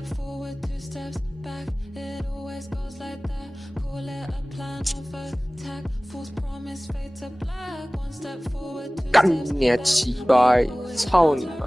step forward, 2 steps back. It always goes like that. Call it a plan of attack. False promise fade to black. 1 step forward, 2 steps back. 干你啊鸡掰！操你妈！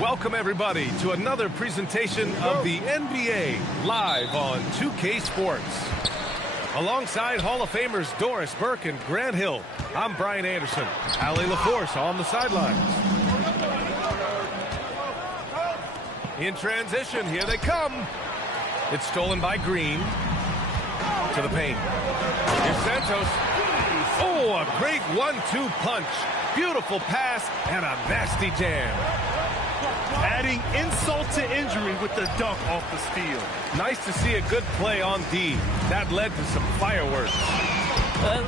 Welcome everybody to another presentation of the NBA live on 2K Sports. Alongside Hall of Famers Doris Burke and Grant Hill, I'm Brian Anderson. Allie LaForce on the sidelines. In transition, here they come. It's stolen by Green. To the paint. Here's Santos. Oh, a great 1-2 punch. Beautiful pass and a nasty jam. Adding insult to injury with the dunk off the steal. Nice to see a good play on D. That led to some fireworks.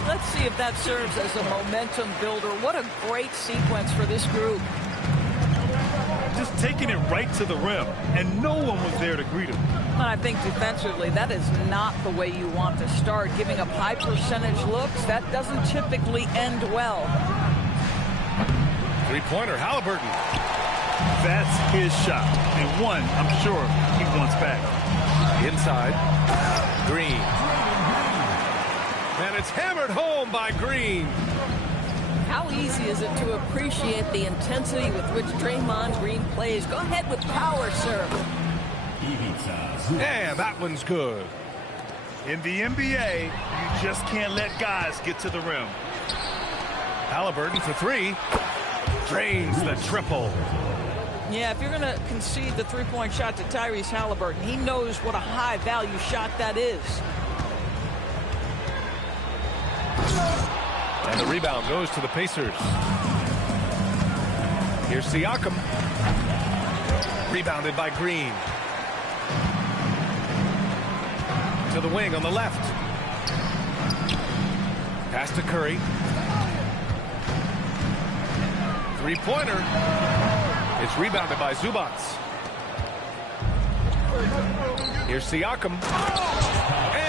Let's see if that serves as a momentum builder. What a great sequence for this group. Just taking it right to the rim, and no one was there to greet him. I think defensively, that is not the way you want to start. Giving up high percentage looks, that doesn't typically end well. Three-pointer, Halliburton. That's his shot, and one I'm sure he wants back. Inside, Green. And it's hammered home by Green. How easy is it to appreciate the intensity with which Draymond Green plays? Go ahead with power, sir. Yeah, that one's good. In the NBA, you just can't let guys get to the rim. Halliburton for three. Drains the triple. Yeah, if you're going to concede the three-point shot to Tyrese Halliburton, he knows what a high-value shot that is. And the rebound goes to the Pacers. Here's Siakam. Rebounded by Green. To the wing on the left. Pass to Curry. Three-pointer. It's rebounded by Zubac. Here's Siakam.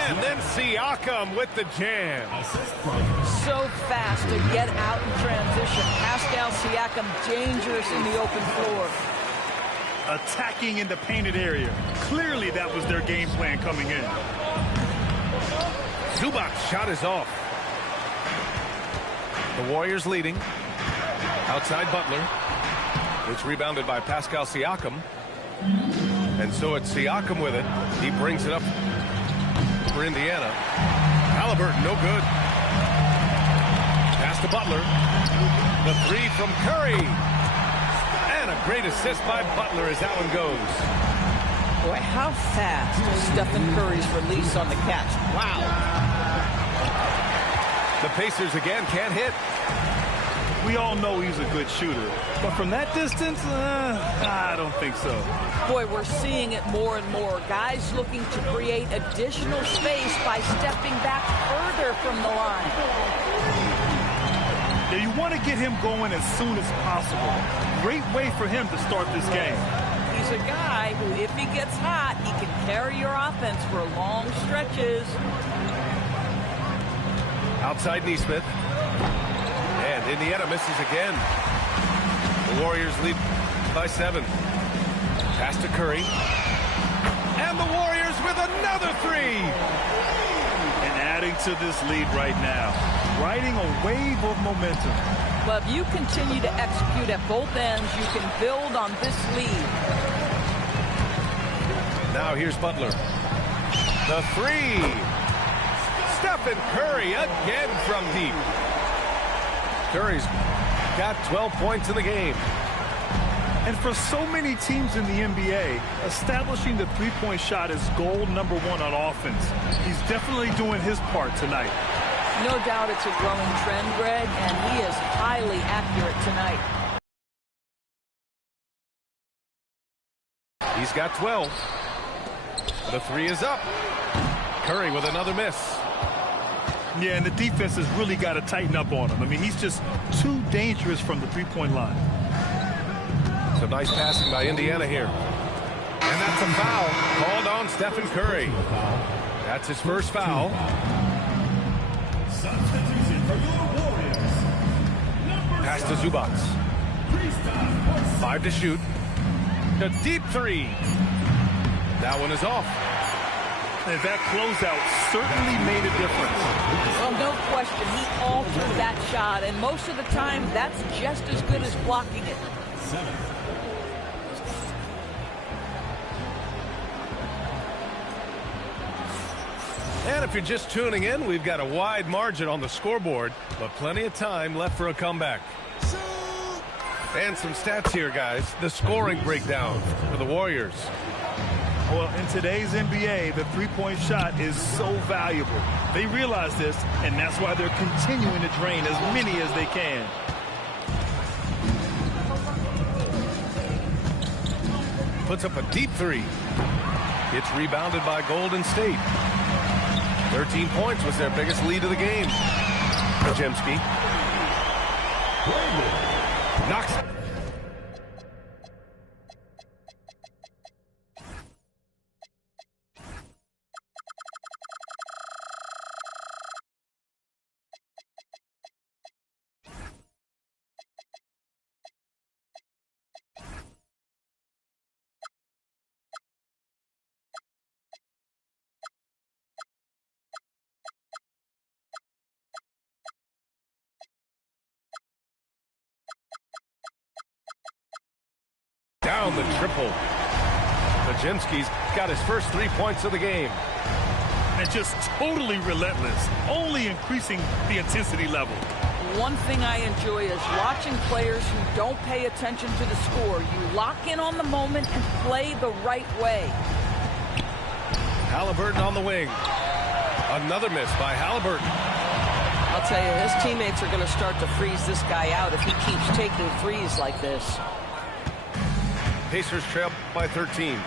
And then Siakam with the jam. So fast to get out in transition. Pascal Siakam dangerous in the open floor. Attacking in the painted area. Clearly that was their game plan coming in. Zubac's shot is off. The Warriors leading. Outside Butler. It's rebounded by Pascal Siakam. And so it's Siakam with it. He brings it up for Indiana. Halliburton, no good. Pass to Butler. The three from Curry. And a great assist by Butler as that one goes. Boy, how fast is Stephen Curry's release on the catch. Wow. The Pacers again can't hit. We all know he's a good shooter, but from that distance, I don't think so. Boy, we're seeing it more and more. Guys looking to create additional space by stepping back further from the line. Yeah, you want to get him going as soon as possible. Great way for him to start this game. He's a guy who, if he gets hot, he can carry your offense for long stretches. Outside Neesmith. And Indiana misses again. The Warriors lead by 7. Pass to Curry. And the Warriors with another 3. And adding to this lead right now. Riding a wave of momentum. But if you continue to execute at both ends, you can build on this lead. Now here's Butler. The 3. Stephen Curry again from deep. Curry's got 12 points in the game. And for so many teams in the NBA, establishing the three-point shot is goal number 1 on offense. He's definitely doing his part tonight. No doubt it's a growing trend, Greg, and he is highly accurate tonight. He's got 12. The 3 is up. Curry with another miss. Yeah, and the defense has really got to tighten up on him. I mean, he's just too dangerous from the three-point line. Some nice passing by Indiana here. And that's a foul called on Stephen Curry. That's his first foul. Pass to Zubac. 5 to shoot. The deep 3. That one is off. And that closeout certainly made a difference. Well, no question. He altered that shot, and most of the time, that's just as good as blocking it. 7. And if you're just tuning in, we've got a wide margin on the scoreboard, but plenty of time left for a comeback. And some stats here, guys. The scoring breakdown for the Warriors. Well, in today's NBA, the three-point shot is so valuable. They realize this, and that's why they're continuing to drain as many as they can. Puts up a deep 3. It's rebounded by Golden State. 13 points was their biggest lead of the game. Podziemski knocks it. Down the triple. Podziemski's got his first 3 points of the game. And just totally relentless, only increasing the intensity level. One thing I enjoy is watching players who don't pay attention to the score. You lock in on the moment and play the right way. Halliburton on the wing. Another miss by Halliburton. I'll tell you, his teammates are going to start to freeze this guy out if he keeps taking threes like this. Pacers trail by 13.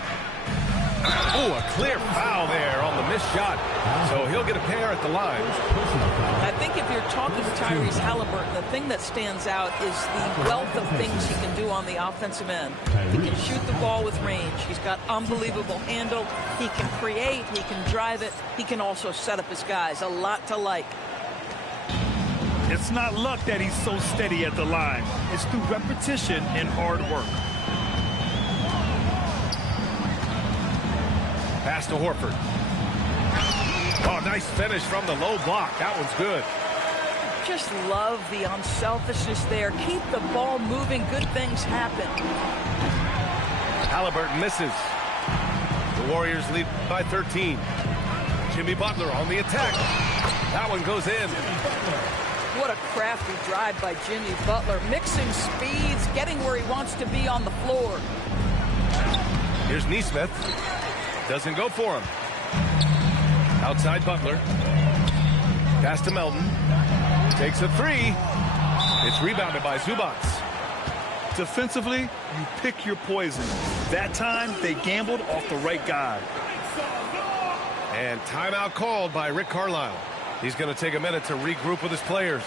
Oh, a clear foul there on the missed shot. So he'll get a pair at the line. I think if you're talking to Tyrese Halliburton, the thing that stands out is the wealth of things he can do on the offensive end. He can shoot the ball with range. He's got unbelievable handle. He can create. He can drive it. He can also set up his guys. A lot to like. It's not luck that he's so steady at the line. It's through repetition and hard work. Pass to Horford. Oh, nice finish from the low block. That one's good. Just love the unselfishness there. Keep the ball moving. Good things happen. Halliburton misses. The Warriors lead by 13. Jimmy Butler on the attack. That one goes in. What a crafty drive by Jimmy Butler. Mixing speeds, getting where he wants to be on the floor. Here's Neesmith. Doesn't go for him. Outside Butler. Pass to Melton. Takes a 3. It's rebounded by Zubac. Defensively, you pick your poison. That time, they gambled off the right guy. And timeout called by Rick Carlisle. He's going to take a minute to regroup with his players.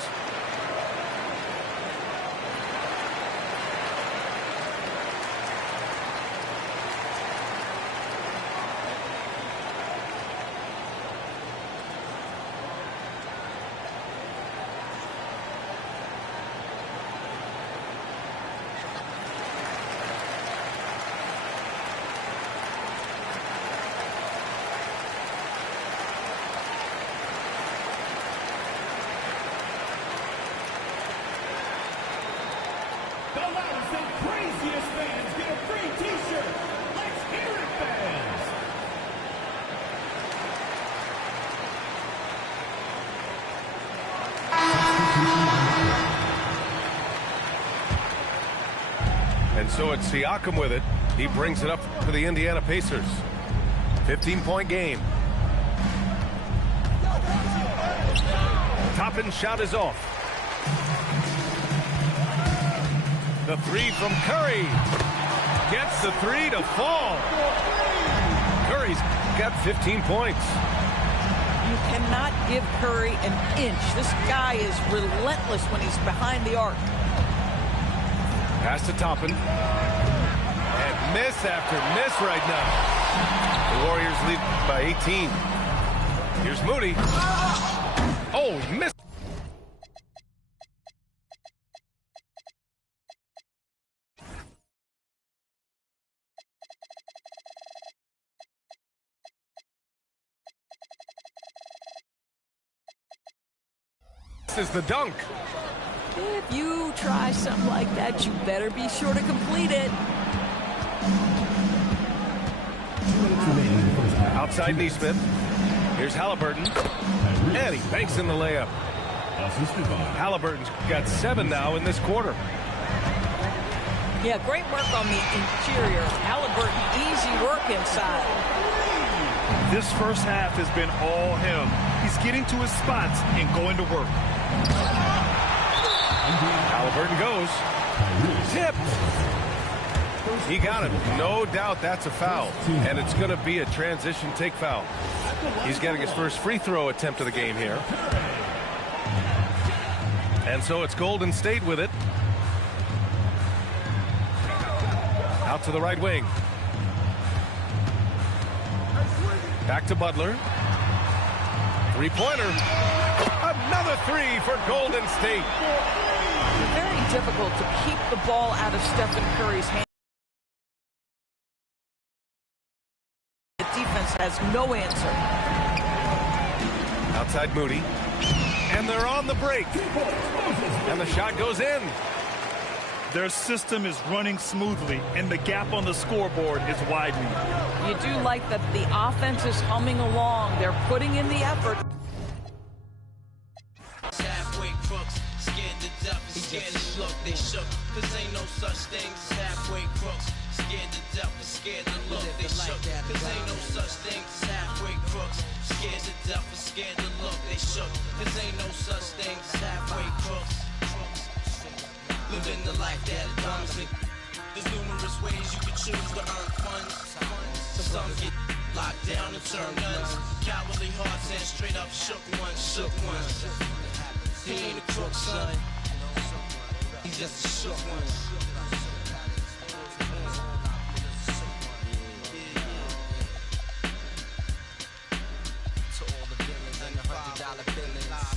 It's Siakam with it. He brings it up for the Indiana Pacers. 15-point game. Toppin shot is off. The three from Curry. Gets the three to fall. Curry's got 15 points. You cannot give Curry an inch. This guy is relentless when he's behind the arc. Pass to Toppin. And miss after miss right now. The Warriors lead by 18. Here's Moody. Oh, he missed. This is the dunk. If you try something like that, you better be sure to complete it. Outside Neesmith. Here's Halliburton. And he banks in the layup. Halliburton's got 7 now in this quarter. Yeah, great work on the interior. Halliburton, easy work inside. This first half has been all him. He's getting to his spots and going to work. Halliburton goes. Tipped. He got it. No doubt that's a foul. And it's going to be a transition take foul. He's getting his first free throw attempt of the game here. And so it's Golden State with it. Out to the right wing. Back to Butler. Three-pointer. Another three for Golden State. Very difficult to keep the ball out of Stephen Curry's hands. The defense has no answer. Outside Moody. And they're on the break. And the shot goes in. Their system is running smoothly, and the gap on the scoreboard is widening. You do like that the offense is humming along. They're putting in the effort. Halfway crooks, scared to death, scared to look, they shook. Cause ain't no such thing as halfway crooks, scared to death, scared to look, they shook. Cause ain't no such thing as halfway crooks, scared to death, scared to look, they shook. Cause ain't no such thing as halfway crooks. Living the life that comes in. There's numerous ways you can choose to earn funds. Some get locked down and turn nuns. Cowardly hearts and straight up shook ones. He ain't a crook, son. He's just a shook one. To all the villains and the $100 billings.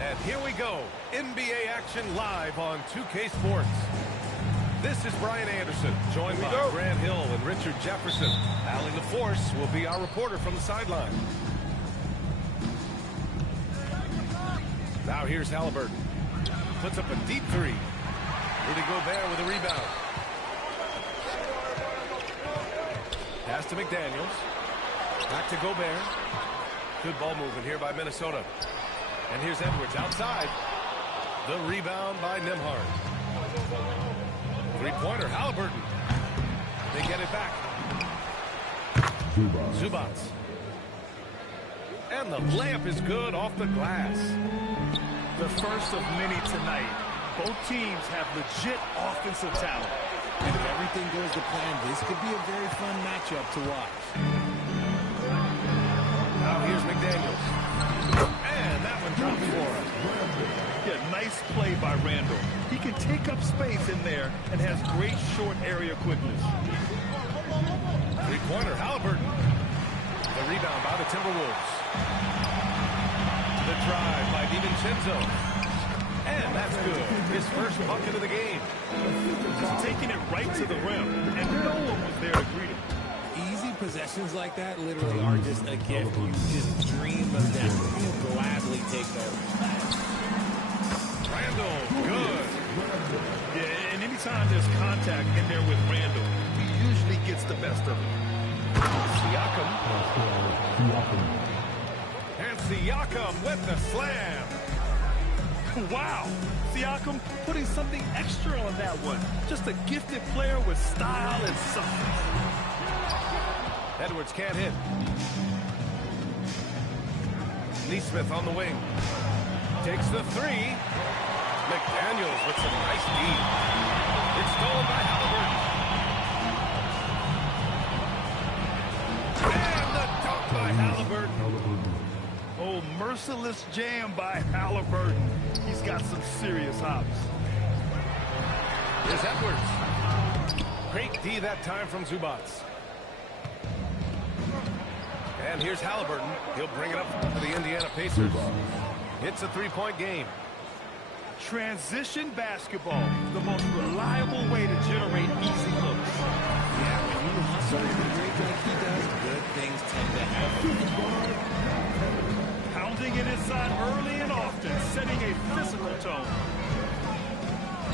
And here we go, NBA action live on 2K Sports. This is Brian Anderson, joined by Grant Hill and Richard Jefferson. Allie LaForce will be our reporter from the sideline. Now here's Halliburton. Puts up a deep three. Rudy Gobert with a rebound. Pass to McDaniels. Back to Gobert. Good ball movement here by Minnesota. And here's Edwards outside. The rebound by Nembhard. Three-pointer, Halliburton. They get it back. Zubats. And the layup is good off the glass. The first of many tonight. Both teams have legit offensive talent. And if everything goes to plan, this could be a very fun matchup to watch. Now here's McDaniels. And that one drops for him. Yeah, nice play by Randall. He can take up space in there and has great short area quickness. Three-pointer, Halliburton. The rebound by the Timberwolves. The drive by DiVincenzo. And that's good. His first bucket of the game. Just taking it right to the rim, and no one was there to greet him. Easy possessions like that literally are just a gift. You just dream of them. You gladly take those. Randall, good. Yeah, and anytime there's contact in there with Randall, he usually gets the best of it. Siakam. And Siakam with the slam. Wow, Siakam putting something extra on that one. Just a gifted player with style and substance. Edwards can't hit. Neesmith on the wing. Takes the three. McDaniels with some nice D. It's stolen by Halliburton. Oh, merciless jam by Halliburton. He's got some serious hops. Here's Edwards. Great D that time from Zubats. And here's Halliburton. He'll bring it up for the Indiana Pacers. It's a three-point game. Transition basketball, the most reliable way to generate easy looks. Yeah, when you hustle and break like he does, good things tend to happen. Pounding it inside early and often, setting a physical tone.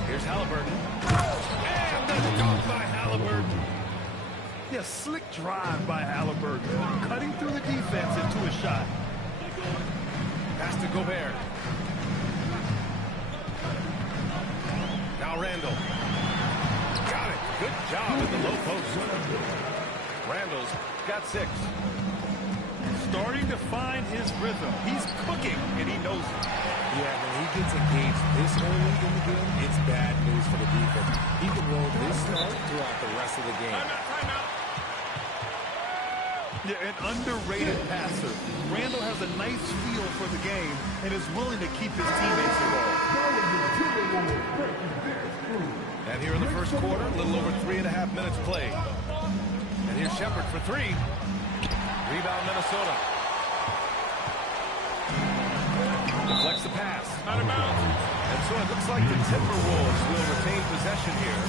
Here's Halliburton. And the dunk by Halliburton. Yeah, slick drive by Halliburton, cutting through the defense into a shot. Pass to Gobert. Now Randall. Got it. Good job in the low post. Randall's got 6. Starting to find his rhythm. He's cooking, and he knows it. Yeah, when he gets engaged this early in the game, it's bad news for the defense. He can roll this start throughout the rest of the game. Timeout. Yeah, an underrated passer. Randall has a nice feel for the game and is willing to keep his teammates involved. And here in the first quarter, a little over 3.5 minutes played. And here's Shepherd for 3. Rebound Minnesota. Deflects the pass. Out of bounds. And so it looks like the Timberwolves will retain possession here.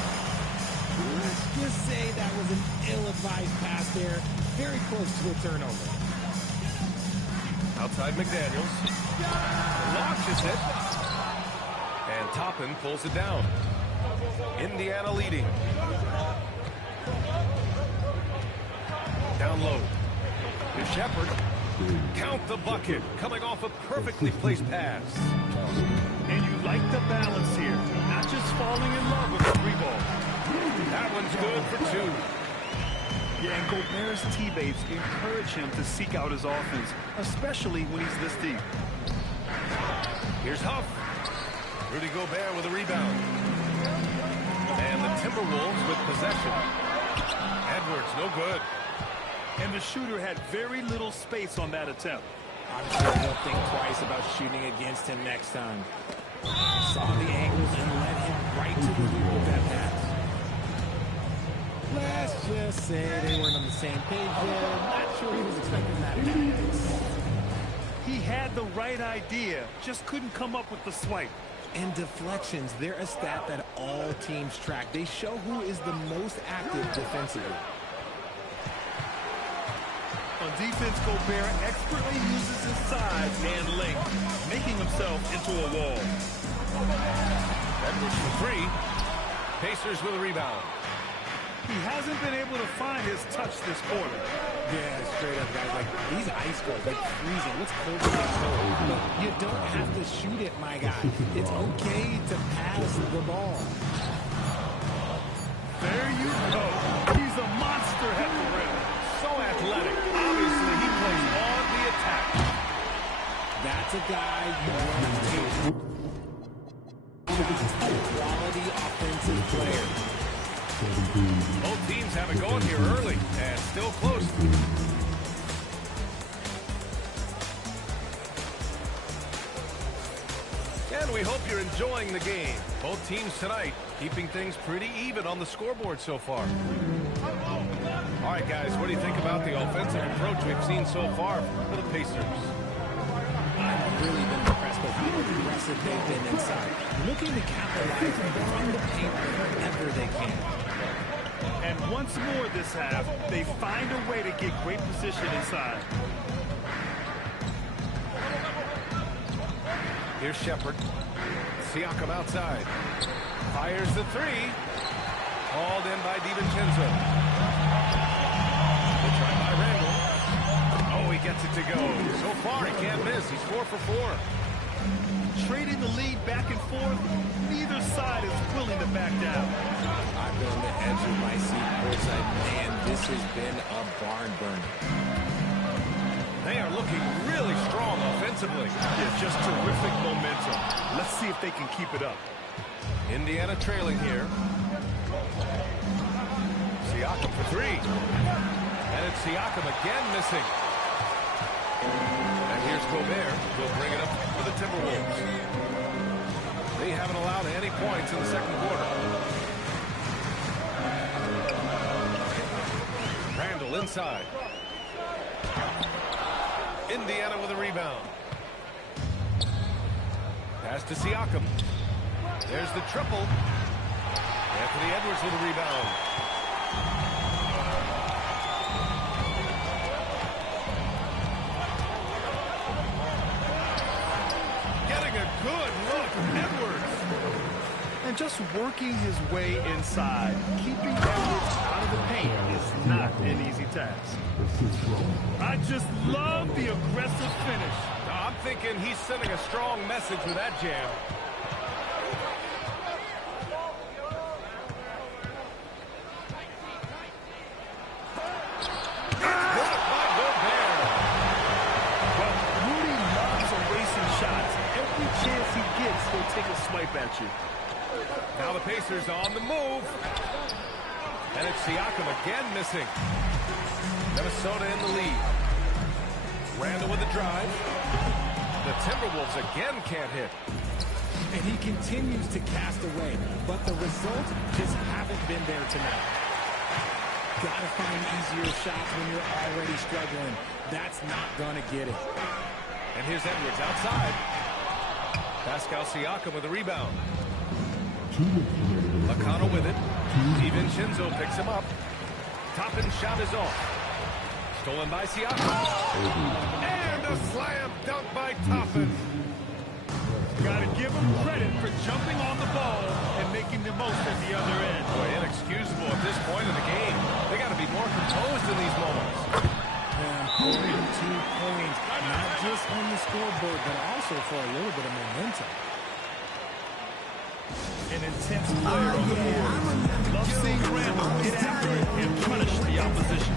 Let's just say that was an ill-advised pass there. Very close to a turnover. Outside McDaniels. Launches it. And Toppin pulls it down. Indiana leading. Down low. Here's Shepherd. Count the bucket. Coming off a perfectly placed pass. And you like the balance here. Not just falling in love with the 3 ball. That one's good for 2. Yeah, and Gobert's teammates encourage him to seek out his offense, especially when he's this deep. Here's Huff. Rudy Gobert with a rebound. And the Timberwolves with possession. Edwards, no good. And the shooter had very little space on that attempt. I'm sure he'll think twice about shooting against him next time. Saw the angles and led him right to the loop with that pass. Let's just say they weren't on the same page there. Not sure he was expecting that pass. He had the right idea, just couldn't come up with the swipe. And deflections, they're a stat that all teams track. They show who is the most active defensively. On defense, Gobert expertly uses his size and length, making himself into a wall. Edwards for 3. Pacers with a rebound. He hasn't been able to find his touch this quarter. Yeah, straight up, guys. Like, these ice cold, like freezing. What's cold is cold. But you don't have to shoot it, my guy. It's okay to pass the ball. There you go. He's a monster at the rim. So athletic. Obviously, he plays on the attack. That's a guy you want to take. A quality offensive player. Both teams have it going here early and still close. And we hope you're enjoying the game. Both teams tonight keeping things pretty even on the scoreboard so far. All right, guys, what do you think about the offensive approach we've seen so far for the Pacers? I've really been impressed with how aggressive they've been inside. Looking to capitalize from the paint wherever they can. And once more this half, they find a way to get great position inside. Here's Shepherd. Siakam outside. Fires the 3. Hauled in by DiVincenzo. Good try by Randall. Oh, he gets it to go. So far, he can't miss. He's 4 for 4. Trading the lead back and forth, neither side is willing to back down. I've been on the edge of my seat courtside. Man, this has been a barn burner. They are looking really strong offensively. Yeah, just terrific momentum. Let's see if they can keep it up. Indiana trailing here. Siakam for 3. And it's Siakam again missing. And here's Gobert. He'll bring it up for the Timberwolves. They haven't allowed any points in the second quarter. Randall inside. Indiana with a rebound. Pass to Siakam. There's the triple. Anthony Edwards with a rebound. Getting a good look, Edwards. And just working his way inside, keeping Edwards out of the paint is not an easy task. I just love the aggressive finish. I'm thinking he's sending a strong message with that jam. He'll take a swipe at you. Now the Pacers on the move. And it's Siakam again missing. Minnesota in the lead. Randall with the drive. The Timberwolves again can't hit. And he continues to cast away, but the results just haven't been there tonight. Gotta find easier shots when you're already struggling. That's not gonna get it. And here's Edwards outside. Pascal Siakam with a rebound. Lacano with it. DiVincenzo picks him up. Toppin shot is off. Stolen by Siakam. And a slam dunk by Toppin. Gotta give him credit for jumping on the ball and making the most at the other end. Boy, inexcusable at this point in the game. They gotta be more composed in these moments. And 2 points, not just on the scoreboard, but also for a little bit of momentum. An intense player on the board. Love seeing Randall get after it and punish the opposition.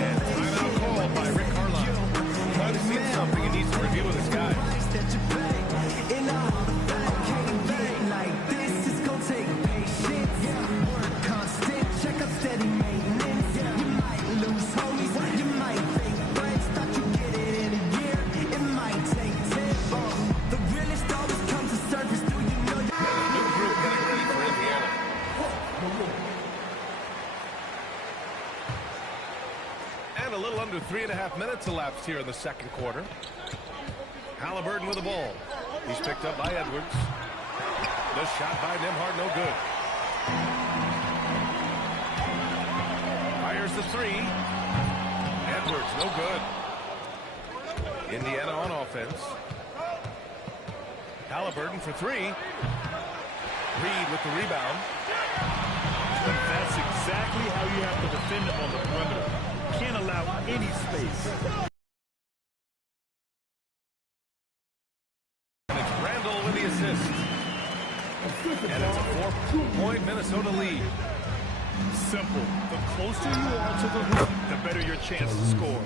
And timeout called by Rick Carlisle. Might have seen something he needs to review with his guys. And a little under 3.5 minutes elapsed here in the second quarter. Halliburton with the ball. He's picked up by Edwards. The shot by Nembhard, no good. Fires the three. Edwards, no good. Indiana on offense. Halliburton for three. Reed with the rebound. That's exactly how you have to defend him on the perimeter. Can't allow any space. And it's Randall with the assist. And it's a 4-point Minnesota lead. Simple. The closer you are to the hoop, the better your chance to score.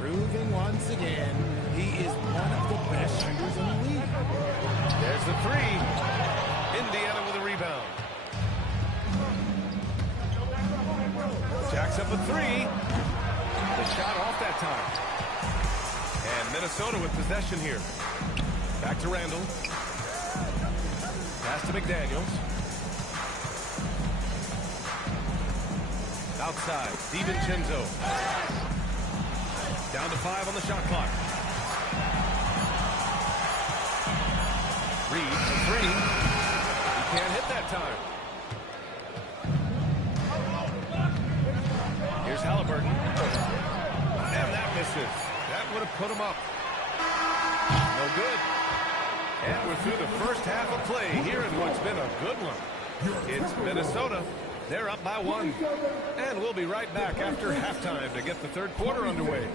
Proving once again, he is one of the best shooters in the league. There's the three. Indiana with a rebound. Jacks up a three. The shot off that time. And Minnesota with possession here. Back to Randall. Pass to McDaniels. Outside, DiVincenzo. Down to 5 on the shot clock. Reed for three. He can't hit that time. Here's Halliburton. And that misses. That would have put him up. No good. And we're through the first half of play here in what's been a good one. It's Minnesota. They're up by 1. And we'll be right back after halftime to get the third quarter underway.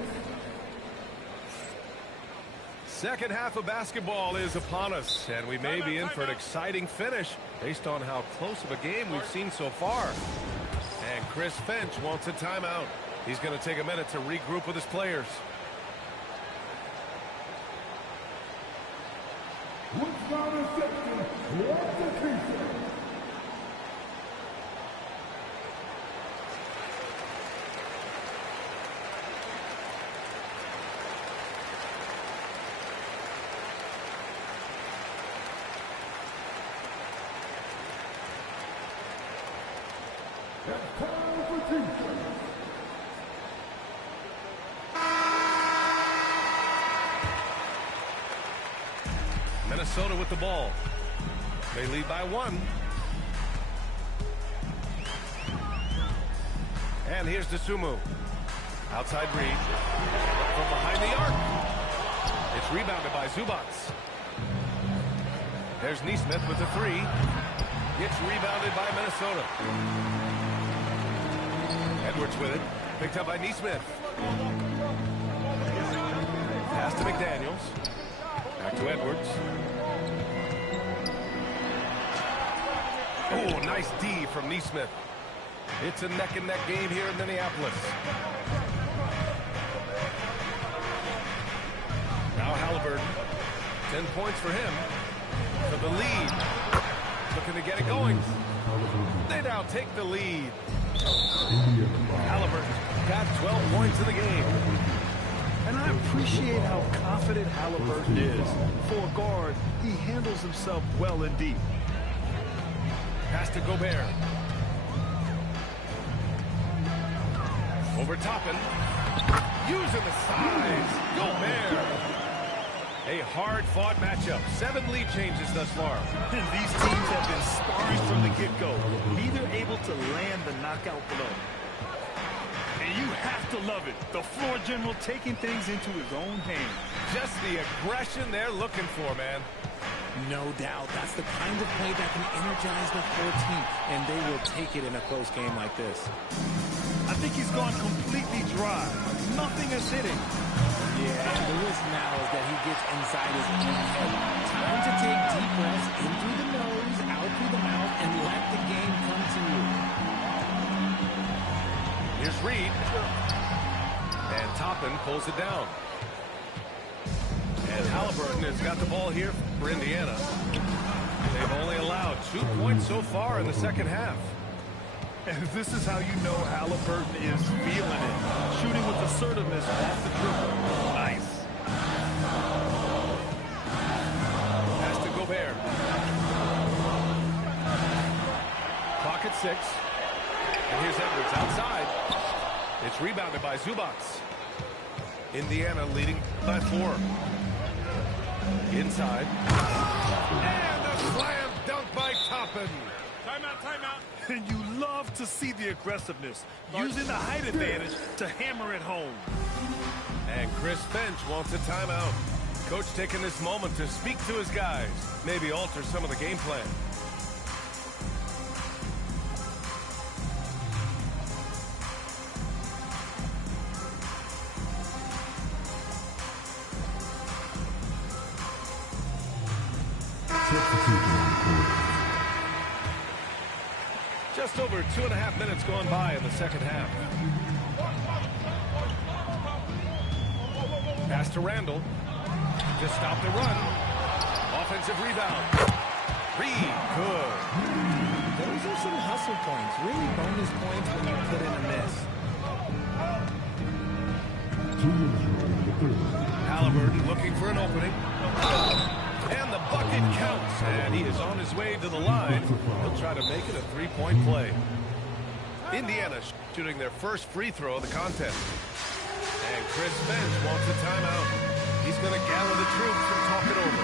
Second half of basketball is upon us, and we may be in for an exciting finish based on how close of a game we've seen so far. And Chris Finch wants a timeout. He's going to take a minute to regroup with his players. Minnesota with the ball. They lead by 1. And here's DeSumo. Outside Reed. From behind the arc. It's rebounded by Zubats. There's Neesmith with the 3. Gets rebounded by Minnesota. Edwards with it. Picked up by Neesmith. Pass to McDaniels. Back to Edwards. Oh, nice D from Neesmith. It's a neck-and-neck game here in Minneapolis. Now Halliburton. 10 points for him. For the lead. Looking to get it going. They now take the lead. Halliburton got 12 points in the game. And I appreciate how confident Halliburton is. For a guard, he handles himself well and deep. Pass to Gobert. Over Toppin. Using the size. Gobert. A hard-fought matchup. 7 lead changes thus far. And these teams have been sparring from the get-go. Neither able to land the knockout blow. And you have to love it. The floor general taking things into his own hands. Just the aggression they're looking for, man. No doubt. That's the kind of play that can energize the whole team, and they will take it in a close game like this. I think he's gone completely dry. Nothing is hitting. Yeah, and the risk now is that he gets inside his own head. Time to take deep breaths in through the nose, out through the mouth, and let the game come to you. Here's Reed. And Toppin pulls it down. And Halliburton has got the ball here for Indiana. They've only allowed 2 points so far in the second half. And this is how you know Halliburton is feeling it. Shooting with assertiveness off the dribble. Nice. Pass to Gobert. Clock at 6. And here's Edwards outside. It's rebounded by Zubats. Indiana leading by 4. Inside. And a slam dunk by Toppin. Timeout, timeout. And you love to see the aggressiveness, using the height advantage to hammer it home. And Chris Finch wants a timeout. Coach taking this moment to speak to his guys, maybe alter some of the game plan. Just over 2.5 minutes going by in the second half. Pass to Randall. Just stop the run. Offensive rebound. Reed, good. Those are some hustle points. Really bonus points when you put in a miss. Halliburton looking for an opening. And the bucket counts. And he is on his way to the line. He'll try to make it a 3-point play. Indiana shooting their first free throw of the contest. And Chris Finch wants a timeout. He's going to gather the troops and talk it over.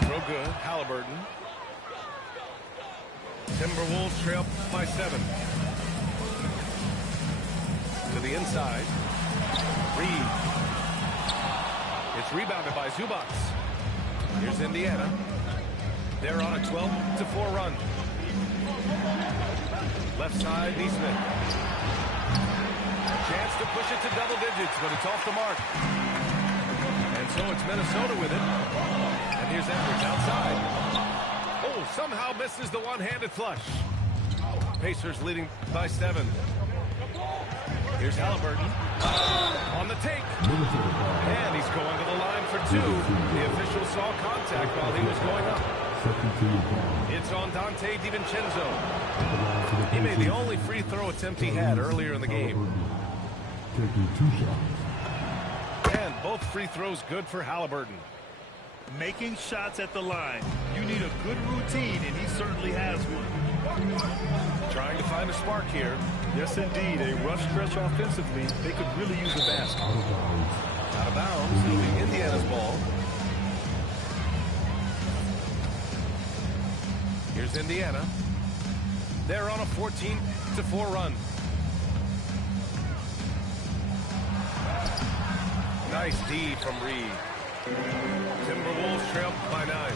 Throw good. Halliburton. Timberwolves trail by 7. To the inside. Reed. It's rebounded by Zubats. Here's Indiana. They're on a 12-4 run. Left side, Neesmith. Chance to push it to double digits, but it's off the mark. And so it's Minnesota with it. And here's Edwards outside. Oh, somehow misses the one-handed flush. Pacers leading by 7. Here's Halliburton. On the take. And he's going to the line for 2. The official saw contact while he was going up. It's on Dante DiVincenzo. He made the only free throw attempt he had earlier in the game. And both free throws good for Halliburton. Making shots at the line. You need a good routine, and he certainly has one. Trying to find a spark here. Yes, indeed. A rough stretch offensively. They could really use a basket. Out of bounds. It'll be Indiana's ball. Here's Indiana. They're on a 14-4 run. Nice D from Reed. Timberwolves trail by 9.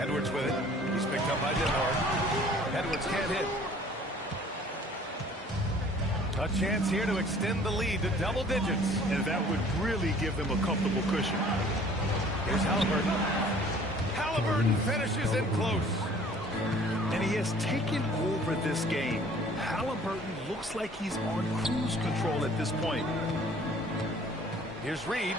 Edwards with it. He's picked up by Nembhard. Edwards can't hit. A chance here to extend the lead to double digits. And that would really give them a comfortable cushion. Here's Halliburton. Halliburton finishes in close. And he has taken over this game. Halliburton looks like he's on cruise control at this point. Here's Reed.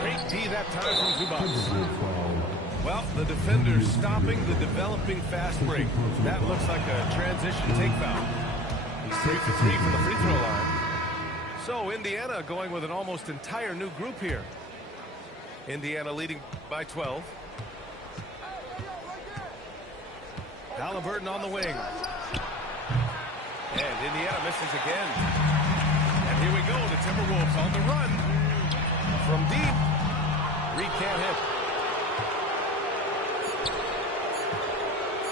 Great D that time from Zubac. Well, the defender's stopping the developing fast break. That looks like a transition take foul. He's 3 for 3 from the free throw line. So Indiana going with an almost entire new group here. Indiana leading by 12. Halliburton on the wing. And Indiana misses again. And here we go, the Timberwolves on the run. From deep. Reed can't hit.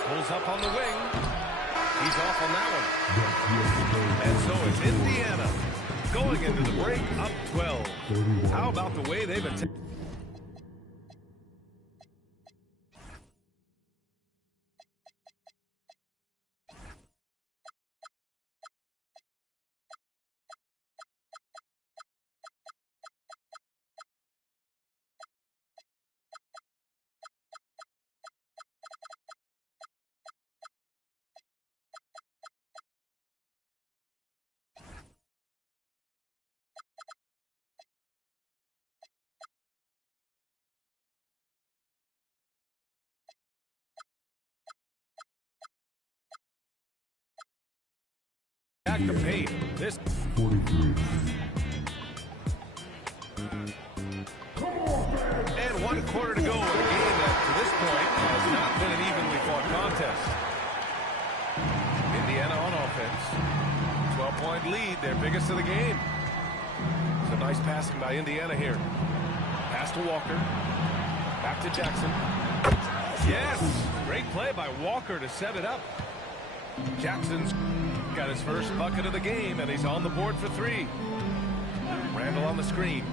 Pulls up on the wing. He's off on that one. And so it's Indiana going into the break up 12. How about the way they've attacked? Back to pace. This 43. And 1 quarter to go in a game that to this point has not been an evenly fought contest. Indiana on offense. 12-point lead, their biggest of the game. Some nice passing by Indiana here. Pass to Walker. Back to Jackson. Yes! Great play by Walker to set it up. Jackson's got his first bucket of the game, and he's on the board for 3. Randall on the screen.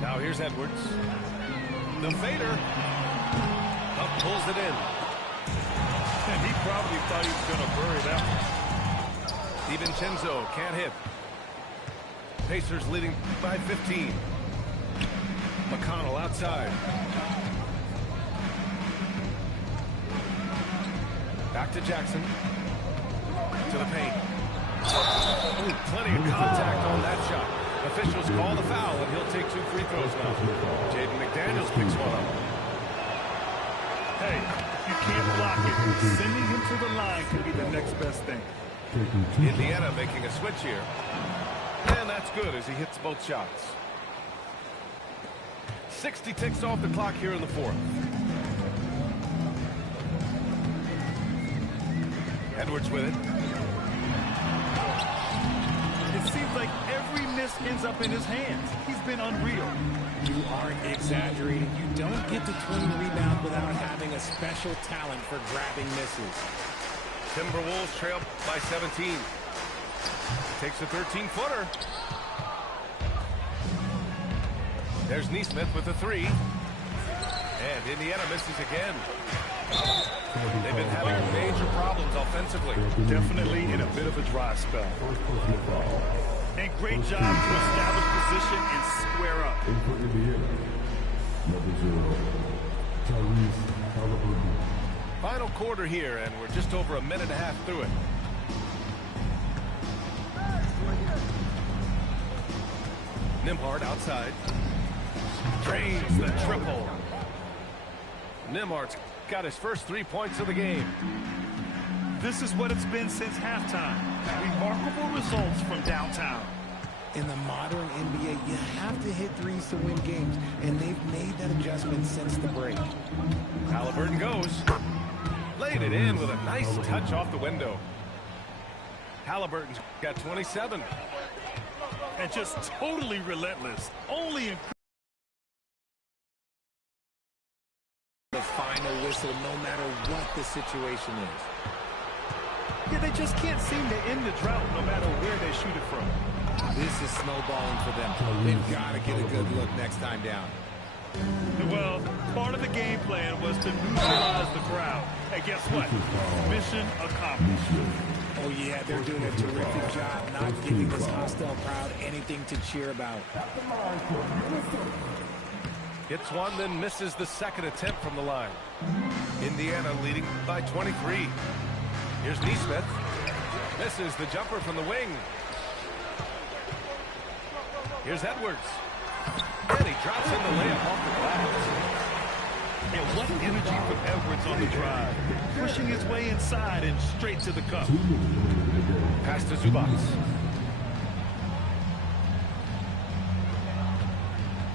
Now here's Edwards. The fader. Up pulls it in. And he probably thought he was going to bury that one. DiVincenzo can't hit. Pacers leading by 15. McConnell outside. Back to Jackson. To the paint. Ooh, plenty of contact on that shot. Officials call the foul, and he'll take 2 free throws now. Jaden McDaniels picks one up. Hey, if you can't block it, sending him to the line could be the next best thing. Indiana making a switch here. And that's good as he hits both shots. 60 ticks off the clock here in the 4th. Edwards with it. It seems like every miss ends up in his hands. He's been unreal. You aren't exaggerating. You don't get to 20 rebounds without having a special talent for grabbing misses. Timberwolves trail by 17. Takes a 13-footer. There's Neesmith with the 3. And Indiana misses again. They've been having major problems offensively. Definitely in a bit of a dry spell. And great job to establish position and square up. Final quarter here, and we're just over a minute and a half through it. Nembhard outside. Drains the triple. Nimmart's got his first 3 points of the game. This is what it's been since halftime. Remarkable results from downtown. In the modern NBA, you have to hit threes to win games, and they've made that adjustment since the break. Halliburton goes. Laid it in with a nice touch off the window. Halliburton's got 27. And just totally relentless. Only in The final whistle, no matter what the situation is. Yeah, they just can't seem to end the drought no matter where they shoot it from. This is snowballing for them. They've got to get a good look next time down. Well, part of the game plan was to neutralize the crowd. And guess what? Mission accomplished. Oh, yeah, they're doing a terrific job not giving this hostile crowd anything to cheer about. Hits one, then misses the second attempt from the line. Indiana leading by 23. Here's Neesmith. Misses the jumper from the wing. Here's Edwards. And he drops in the layup off the glass. And what energy from Edwards on the drive. Pushing his way inside and straight to the cup. Pass to Zubac.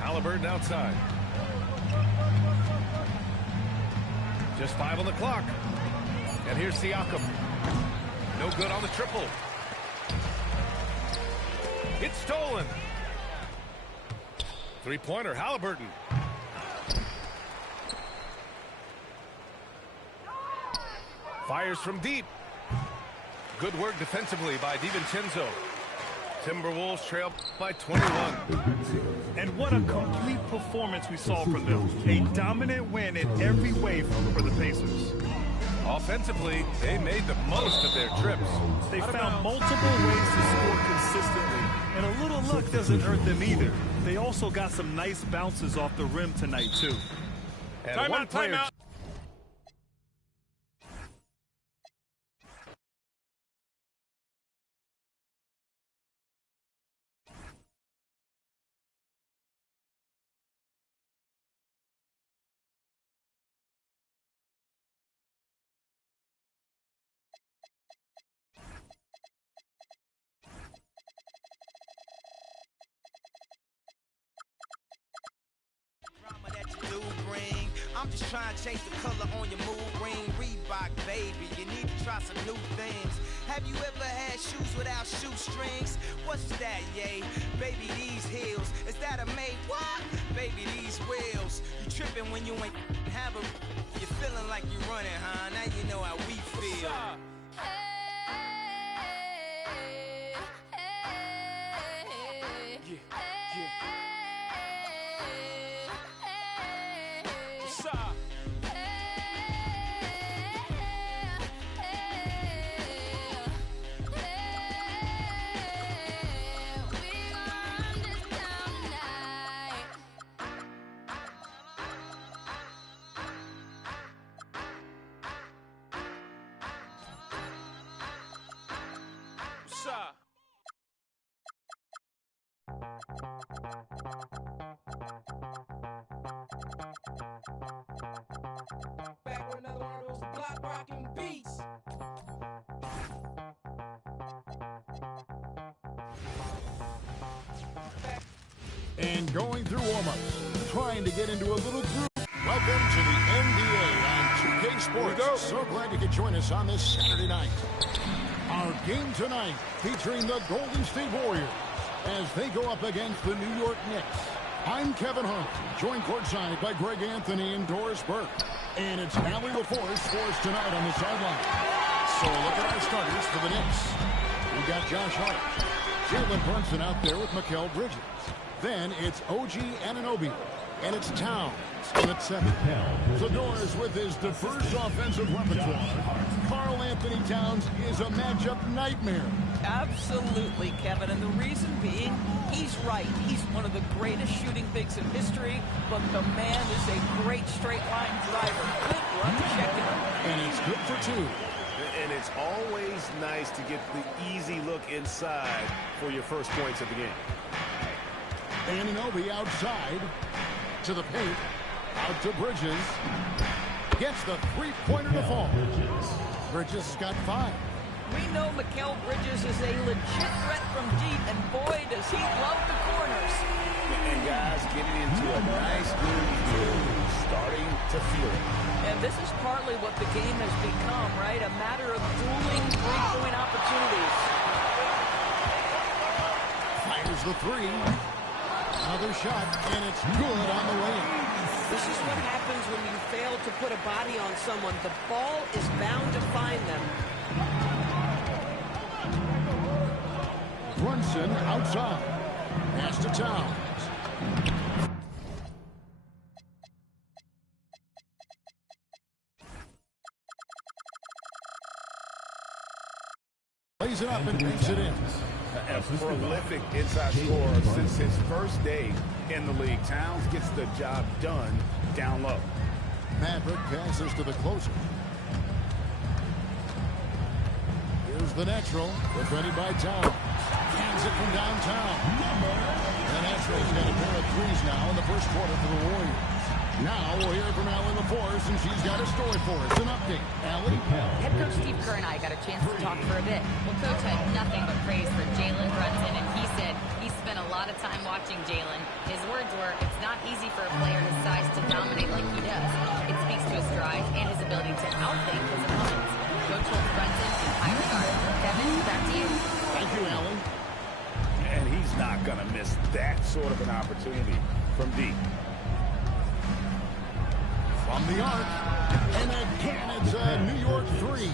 Halliburton outside. Just 5 on the clock. And here's Siakam. No good on the triple. It's stolen. Three-pointer, Halliburton. Fires from deep. Good work defensively by DiVincenzo. Timberwolves trail by 21. And what a complete performance we saw from them. A dominant win in every way for the Pacers. Offensively, they made the most of their trips. They found multiple ways to score consistently, and a little luck doesn't hurt them either. They also got some nice bounces off the rim tonight, too. And one player... I'm just trying to change the color on your mood ring. Reebok, baby, you need to try some new things. Have you ever had shoes without shoestrings? What's that, yay? Baby, these heels. Is that a made what? Baby, these wheels. You tripping when you ain't have them. You're feeling like you're running, huh? Now you know how we feel. Back with another one of those block rocking beats. And going through warm-ups, trying to get into a little group. Welcome to the NBA on 2K Sports. So glad you could join us on this Saturday night. Our game tonight featuring the Golden State Warriors as they go up against the New York Knicks. I'm Kevin Harlan, joined courtside by Greg Anthony and Doris Burke. And it's Allie LaForce for us tonight on the sideline. So look at our starters for the Knicks. We've got Josh Hart, Jalen Brunson out there with Mikal Bridges. Then it's OG Anunoby, and it's Towns in at 7. Zador's with his diverse offensive repertoire. Karl Anthony Towns is a matchup nightmare. Absolutely, Kevin, and the reason being, he's right. He's one of the greatest shooting bigs in history, but the man is a great straight-line driver. Good run checking him. And it's good for 2. And it's always nice to get the easy look inside for your first points of the game. Anunoby outside. to the paint. Out to Bridges. Gets the three-pointer to fall. Bridges has got 5. We know Mikal Bridges is a legit threat from deep, and boy, does he love the corners. And guys, getting into a nice groove here, starting to feel it. And this is partly what the game has become, right? A matter of dueling three-point opportunities. Fires the 3. Another shot, and it's good on the way. This is what happens when you fail to put a body on someone. The ball is bound to find them. Brunson outside. Pass to Towns. Lays it up and banks it in. A prolific inside scorer since his first day in the league. Towns gets the job done down low. Maverick passes to the closer. Here's the natural, defended by Towns. Hands it from downtown. The natural's got a pair of threes now in the first quarter for the Warriors. Now we'll hear from Allie LaForce, and she's got a story for us. An update. Allie? Head coach Steve Kerr and I got a chance to talk for a bit. Well, Coach had nothing but praise for Jalen Brunson, and he said he spent a lot of time watching Jalen. His words were, it's not easy for a player his size to dominate like he does. It speaks to his drive and his ability to outthink his opponents. Coach holds Brunson in high regard. Kevin, back to you. Thank you, Allie. And he's not going to miss that sort of an opportunity from deep. From the arc, and again it's a New York 3.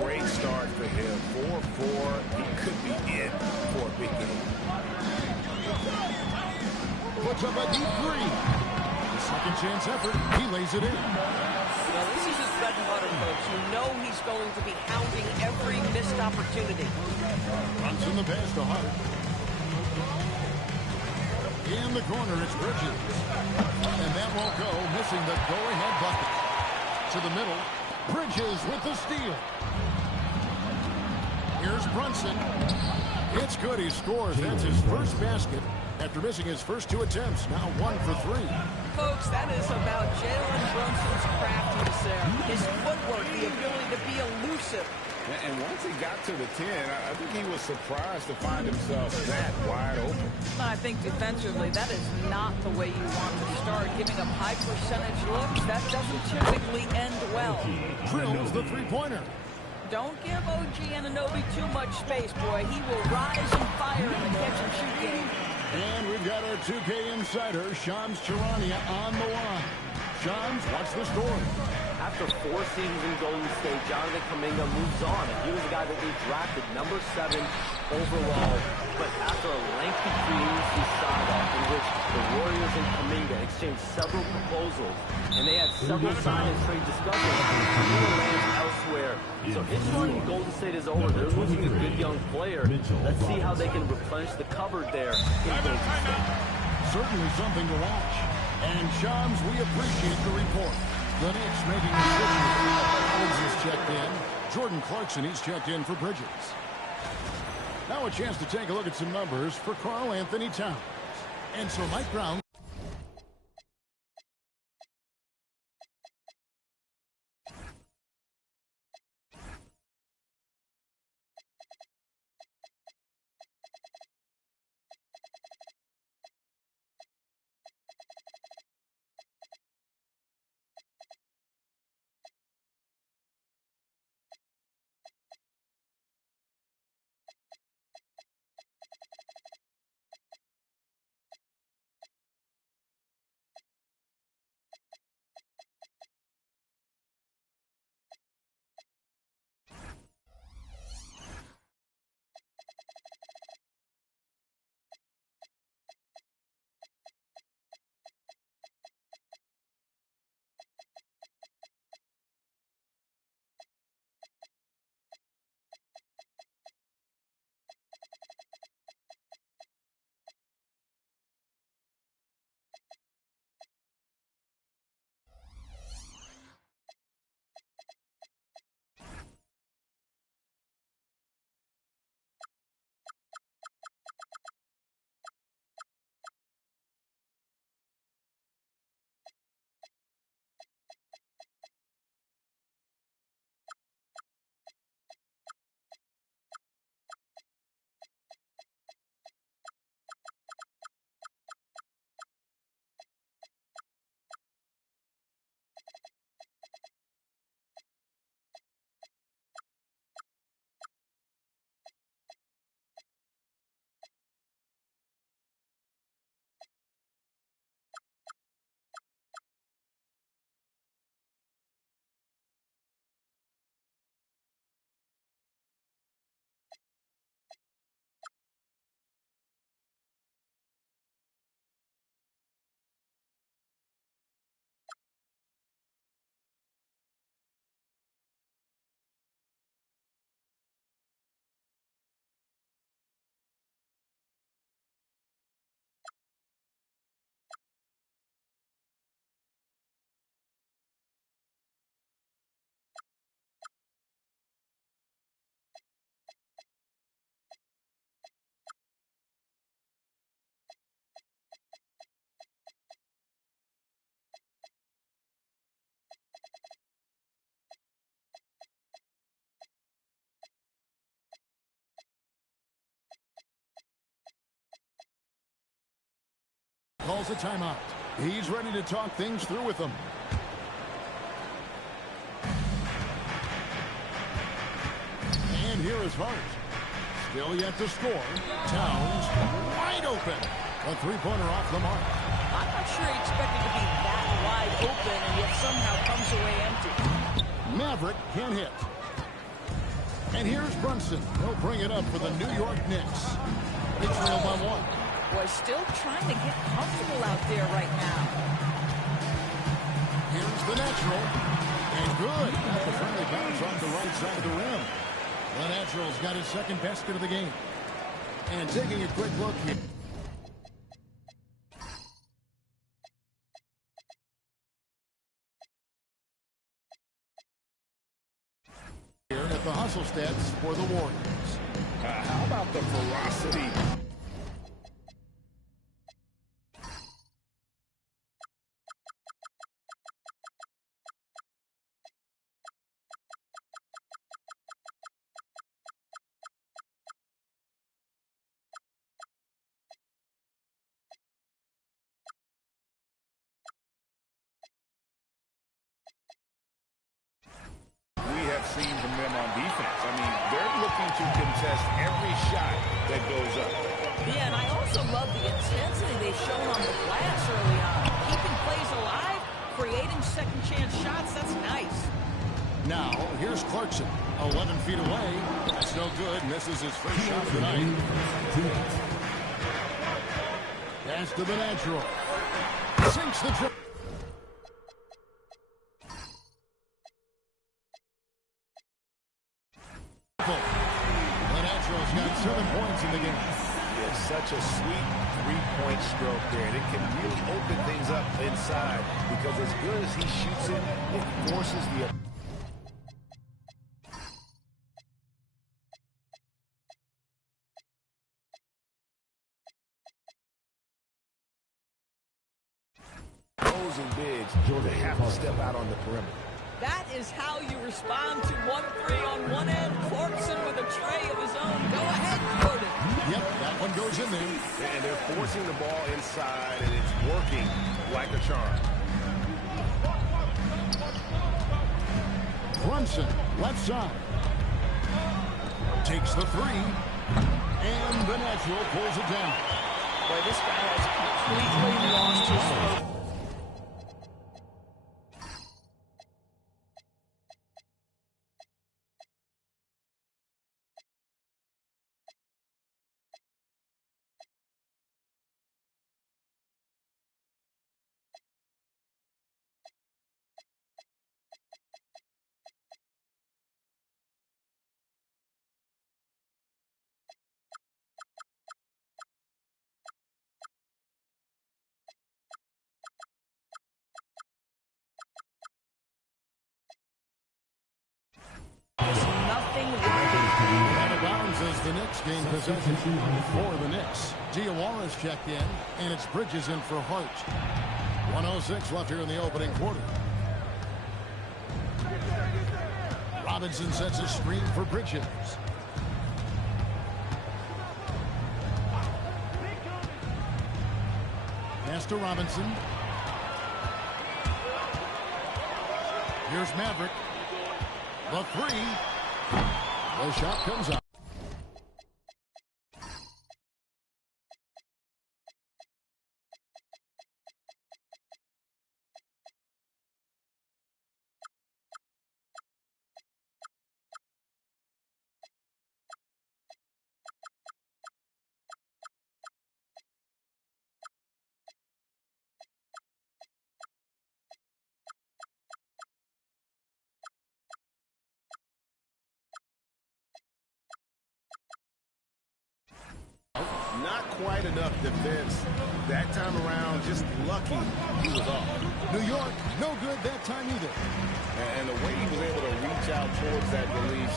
Great start for him. 4-4. He could be in for a big game. Puts up a deep 3. The second chance effort, he lays it in. Now, this is his bread and butter, folks. You know he's going to be hounding every missed opportunity. Brunson the pass to Hart. In the corner, it's Bridges. And that won't go, missing the go-ahead bucket. To the middle, Bridges with the steal. Here's Brunson. It's good, he scores. That's his first basket after missing his first 2 attempts. Now 1 for 3. Folks, that is about Jalen Brunson's craftiness there. His footwork, the ability to be elusive. And once he got to the 10, I think he was surprised to find himself that wide open. I think defensively, that is not the way you want to start. Giving up high percentage looks, that doesn't typically end well. Drills the three-pointer. Don't give OG Anunoby too much space, boy. He will rise and fire in the catch-and-shoot game. And we've got our 2K insider, Shams Charania, on the line. Shams, what's the story? After 4 seasons in Golden State, Jonathan Kuminga moves on, and he was the guy that they drafted number 7 overall. But after a lengthy free agency saga in which the Warriors and Kuminga exchanged several proposals, and they had several sign and trade discussions, Kuminga lands elsewhere. So his run in Golden State is over. They're losing a good young player. Let's see how they can replenish the cupboard there in Golden State. Certainly something to watch. And Shams, we appreciate the report. The Knicks making a switch. Collins is checked in. Jordan Clarkson, he's checked in for Bridges. Now a chance to take a look at some numbers for Karl Anthony Towns. And so Mike Brown calls a timeout. He's ready to talk things through with them. And here is Hart. Still yet to score. Towns wide open. A three-pointer off the mark. I'm not sure he expected to be that wide open and yet somehow comes away empty. Maverick can't hit. And here's Brunson. He'll bring it up for the New York Knicks. They trail by one. Boy, still trying to get comfortable out there right now. Here's the natural. And good. The friendly bounce off the right side of the rim. The natural's got his second basket of the game. And taking a quick look here. Here at the hustle stats for the Warriors. How about the ferocity? Seen from them on defense. I mean, they're looking to contest every shot that goes up. Yeah, and I also love the intensity they've shown on the glass early on. Keeping plays alive, creating second chance shots, that's nice. Now, here's Clarkson, 11 feet away. That's no good. Misses his first shot of the night. Pass to the natural. Sinks the trip. The Naturals got 7 points in the game. It's such a sweet three-point stroke there. And it can really open things up inside because as good as he shoots it, it forces the... Opposing bigs to have to step out on the perimeter. That is how you respond to 1-3 on one end. Clarkson with a tray of his own. Go ahead, Jordan. Yep, that one goes in there. And they're forcing the ball inside, and it's working like a charm. Brunson, left side. Takes the three. And the natural pulls it down. Boy, this guy has completely lost his focus. Out of bounds as the Knicks gain possession for the Knicks. Diawara's checked in, and it's Bridges in for Hart. 1:06 left here in the opening quarter. Robinson sets a screen for Bridges. Pass to Robinson. Here's Maverick. The three. The shot comes up. Not quite enough defense. That time around, just lucky he was off. New York, no good that time either. And the way he was able to reach out towards that release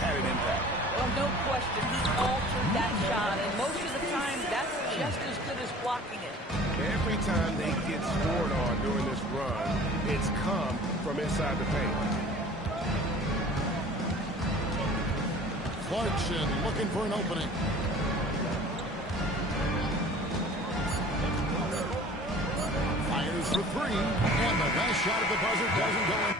had an impact. Well, no question, he altered that shot, and most of the time, that's just as good as blocking it. Every time they get scored on during this run, it's come from inside the paint. Clarkson looking for an opening. for three, and the last shot of the buzzer doesn't go in.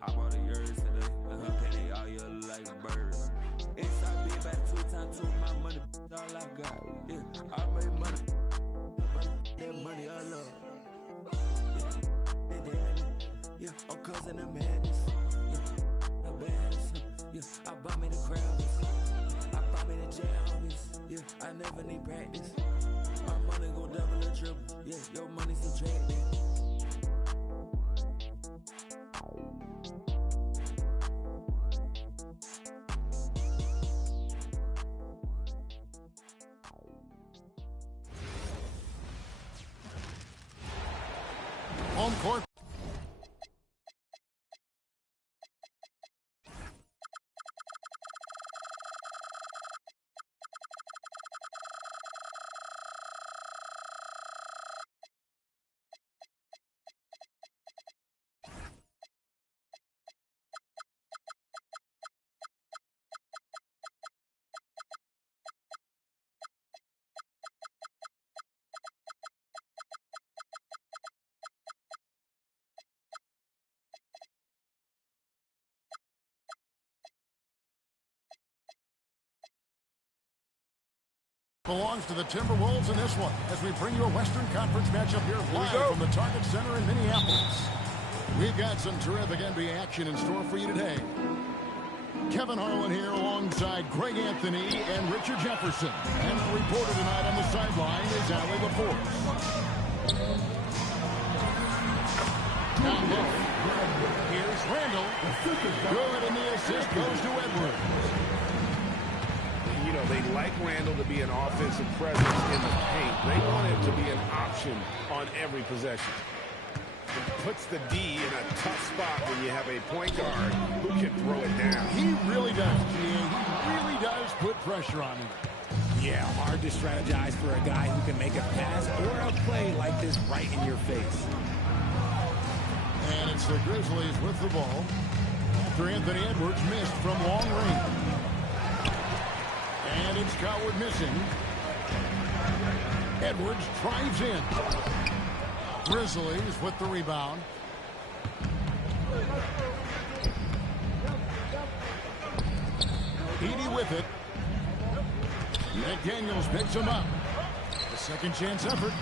I bought a yours today, and her penny all year like a bird. Inside being back 2 times, took my money, all I got. Yeah, I made money, that money I love. Yeah, I'm causing the madness. Yeah, the baddest. Yeah, I bought me the crowds. I bought me the jams. Yeah, I never need practice. My money gon' double or triple. Yeah, your money subtracted. Home court. Belongs to the Timberwolves in this one as we bring you a Western Conference matchup here live from the Target Center in Minneapolis. We've got some terrific NBA action in store for you today. Kevin Harlan here alongside Greg Anthony and Richard Jefferson. And the reporter tonight on the sideline is Allie LaForce. Down low. Here's Randall. Good, and the assist goes to Edwards. You know, they like Randall to be an offensive presence in the paint. They want him to be an option on every possession. It puts the D in a tough spot when you have a point guard who can throw it down. He really does, He really does put pressure on him. Yeah, hard to strategize for a guy who can make a pass or a play like this right in your face. And it's the Grizzlies with the ball after Anthony Edwards missed from long range. And it's Coward missing. Edwards drives in. Grizzlies with the rebound. Edey with it. McDaniels picks him up. The second chance effort.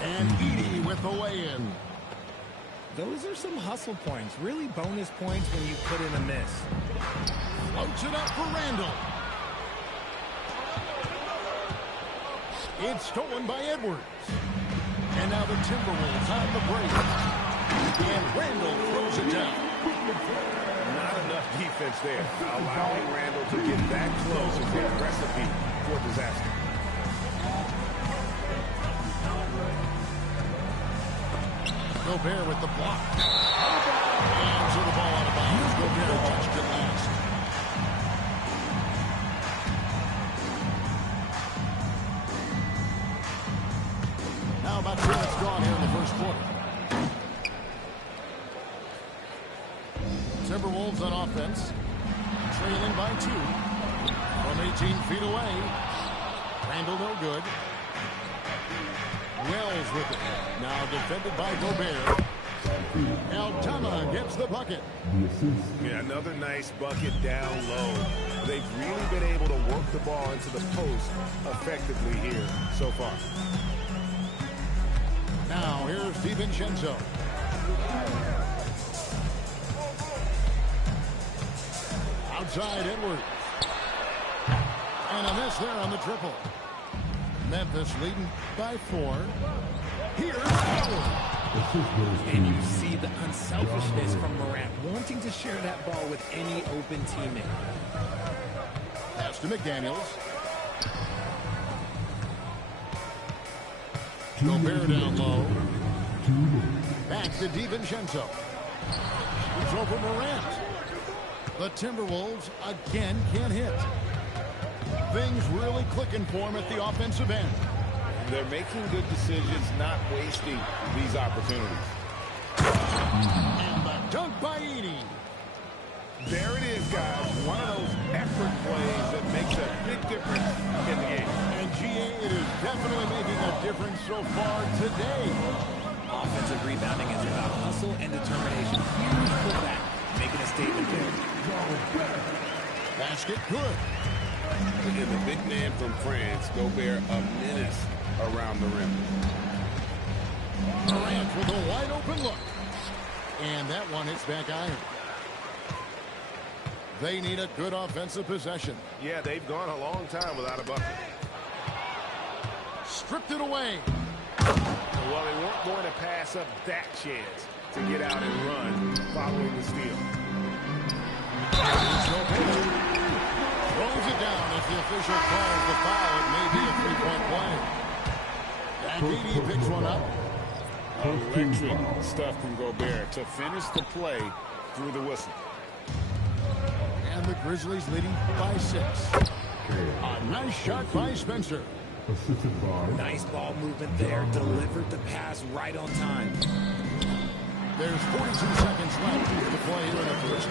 And Edey with the lay-in. Those are some hustle points, really bonus points when you put in a miss. Floats it up for Randall. It's stolen by Edwards. And now the Timberwolves on the break. And Randall throws it down. Not enough defense there. Allowing Randall to get that close is a recipe for disaster. Gobert with the block. And so the ball out of bounds. Gobert touched it last. Now about 2 minutes gone here in the first quarter. Timberwolves on offense. Trailing by 2. From 18 feet away. Randall no good. Wells with it. Now defended by Gobert. Aldama gets the bucket. Yeah, another nice bucket down low. They've really been able to work the ball into the post effectively here so far. Now here's DiVincenzo. Outside Edwards. And a miss there on the triple. Memphis leading by 4. Here's Edwards. And you see the unselfishness from Morant, wanting to share that ball with any open teammate. Pass to McDaniels. Gobert down low. Back to DiVincenzo. It's over Morant. The Timberwolves again can't hit. Things really clicking for him at the offensive end. They're making good decisions, not wasting these opportunities. And the dunk by Edey. There it is, guys. One of those effort plays that makes a big difference in the game. And GA, it is definitely making a difference so far today. Offensive rebounding is about hustle and determination. Huge pullback, making a statement there. Basket good. Look at the big man from France, Gobert, a menace around the rim. Morant with a wide open look. And that one hits back iron. They need a good offensive possession. Yeah, they've gone a long time without a bucket. Stripped it away. Well, they weren't going to pass up that chance to get out and run following the steal. Throws it down. If the official calls the foul, it may be a three-point play. Edey picks one up. Electric stuff from Gobert to finish the play through the whistle. And the Grizzlies leading by 6. A nice shot by Spencer. Nice ball movement there. Delivered the pass right on time. There's 42 seconds left to play here in the first.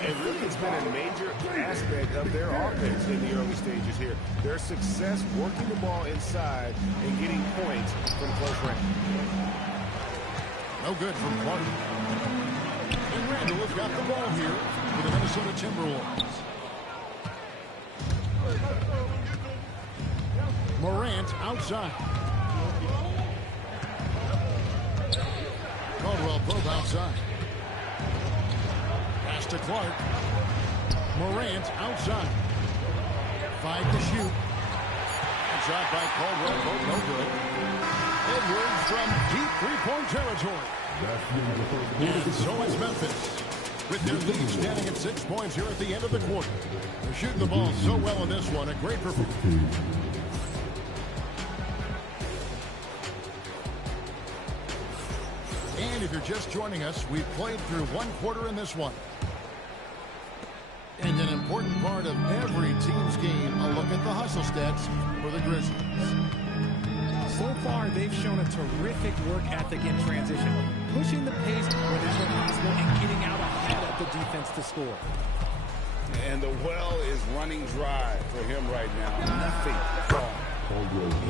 And really, it's been a major aspect of their offense in the early stages here. Their success working the ball inside and getting points from close range. No good from Clark. And Randall has got the ball here for the Minnesota Timberwolves. Morant outside. Caldwell Pope outside. Pass to Clark. Morant outside. 5 to shoot. And shot by Caldwell Pope, no good. Edwards from deep three-point territory. And so is Memphis, with their lead standing at 6 points here at the end of the quarter. They're shooting the ball so well in this one. A great performance. And if you're just joining us, we've played through 1 quarter in this one. And an important part of every team's game, a look at the hustle stats for the Grizzlies. So far, they've shown a terrific work ethic in transition, pushing the pace whenever possible and getting out ahead of the defense to score. And the well is running dry for him right now. Nothing wrong.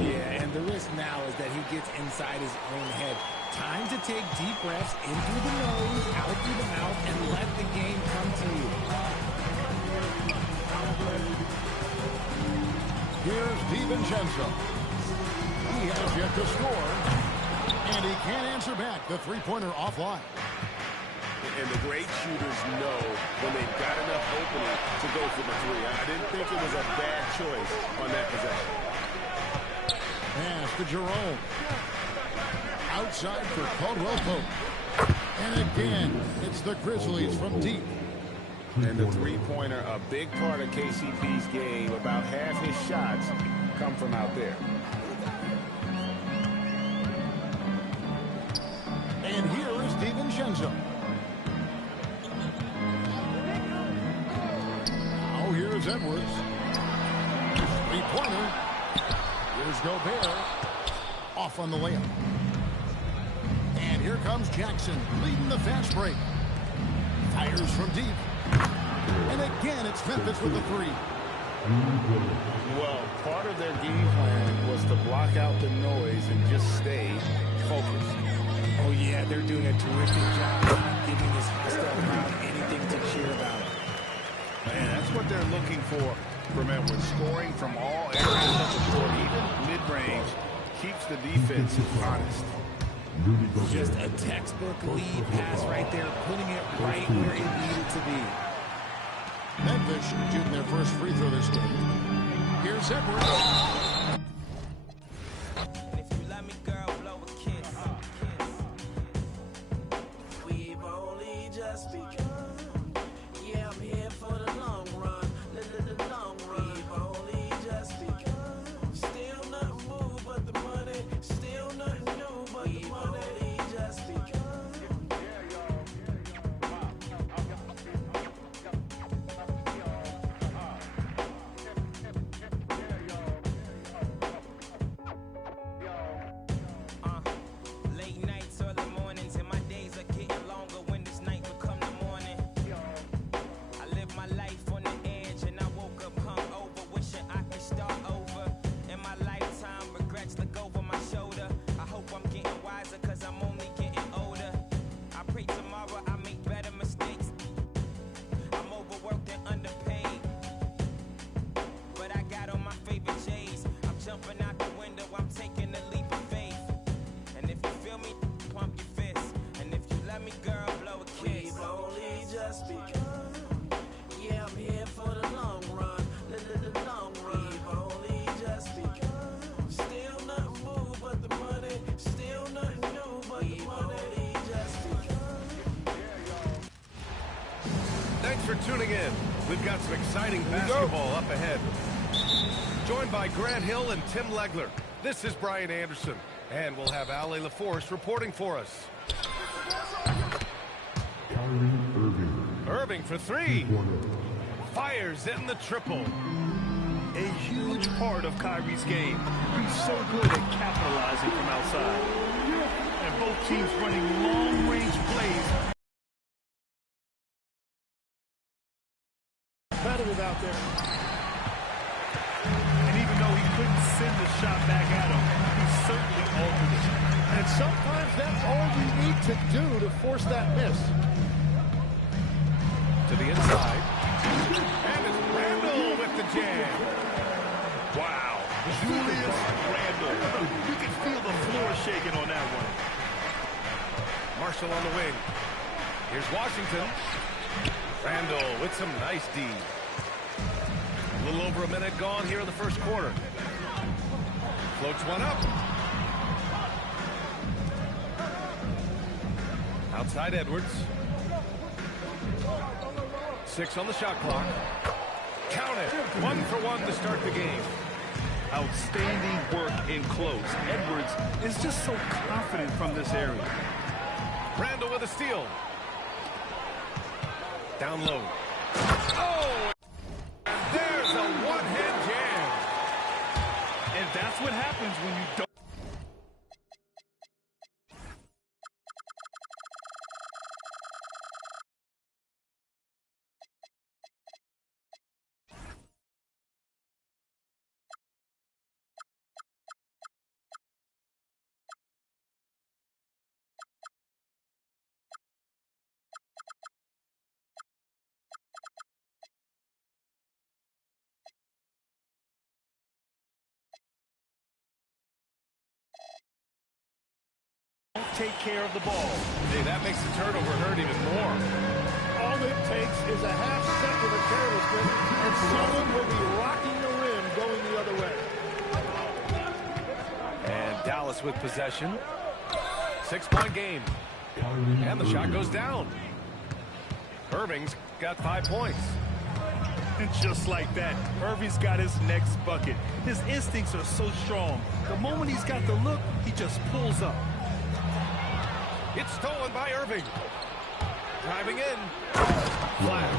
Yeah, and the risk now is that he gets inside his own head. Time to take deep breaths in through the nose, out through the mouth, and let the game come to you. Here's DiVincenzo. He has yet to score, and he can't answer back. The three-pointer offline. And the great shooters know when they've got enough opening to go for the three. I didn't think it was a bad choice on that possession. Pass to Jerome. Outside for Caldwell Pope. And again, it's the Grizzlies from deep. And the three-pointer, a big part of KCP's game. About half his shots come from out there. And here is DiVincenzo. Now here's Edwards. Three-pointer. Here's Gobert. Off on the layup. And here comes Jackson leading the fast break. Fires from deep. And again, it's Memphis with the three. Well, part of their game plan was to block out the noise and just stay focused. Oh, yeah, they're doing a terrific job not giving this hostile crowd anything to cheer about. Man, that's what they're looking for from Edwards. Scoring from all areas of the court, even mid-range, keeps the defense honest. Just a textbook lead pass right there, putting it right where it needed to be. Memphis shooting their first free throw this game. Here's Edwards. Thanks for tuning in. We've got some exciting basketball up ahead. Joined by Grant Hill and Tim Legler, this is Brian Anderson. And we'll have Ali LaForce reporting for us. Irving for three. Fires in the triple. A huge part of Kyrie's game. He's so good at capitalizing from outside. And both teams running long-range plays. Competitive out there. And even though he couldn't send the shot back at him, he certainly altered it. And sometimes that's all you need to do to force that miss. To the inside. And it's Randall with the jam. Wow. Julius Randall. You can feel the floor shaking on that one. Marshall on the wing. Here's Washington. Randall with some nice D. A little over a minute gone here in the first quarter. Floats one up. Outside Edwards. 6 on the shot clock. Count it. 1 for 1 to start the game. Outstanding work in close. Edwards is just so confident from this area. Randall with a steal. Down low. Oh! And there's a one-hand jam. And that's what happens when you don't. Take care of the ball. Hey, that makes the turnover hurt even more. All it takes is a half second of carelessness, and someone will be rocking the rim going the other way. And Dallas with possession. 6-point game. And the shot goes down. Irving's got 5 points. And just like that, Irving's got his next bucket. His instincts are so strong. The moment he's got the look, he just pulls up. It's stolen by Irving. Driving in. Flat.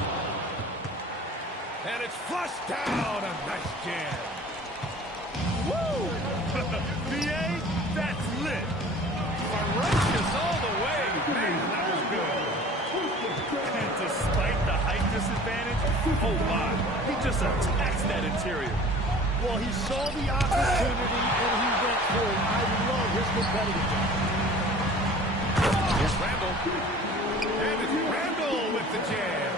And it's flushed down. A nice jam. Woo! VA, that's lit. Ferocious all the way. Man, that was good. And despite the height disadvantage, oh my, he just attacks that interior. Well, he saw the opportunity and he went for it. I love his competitiveness. Here's Randall. And it's Randall with the jam.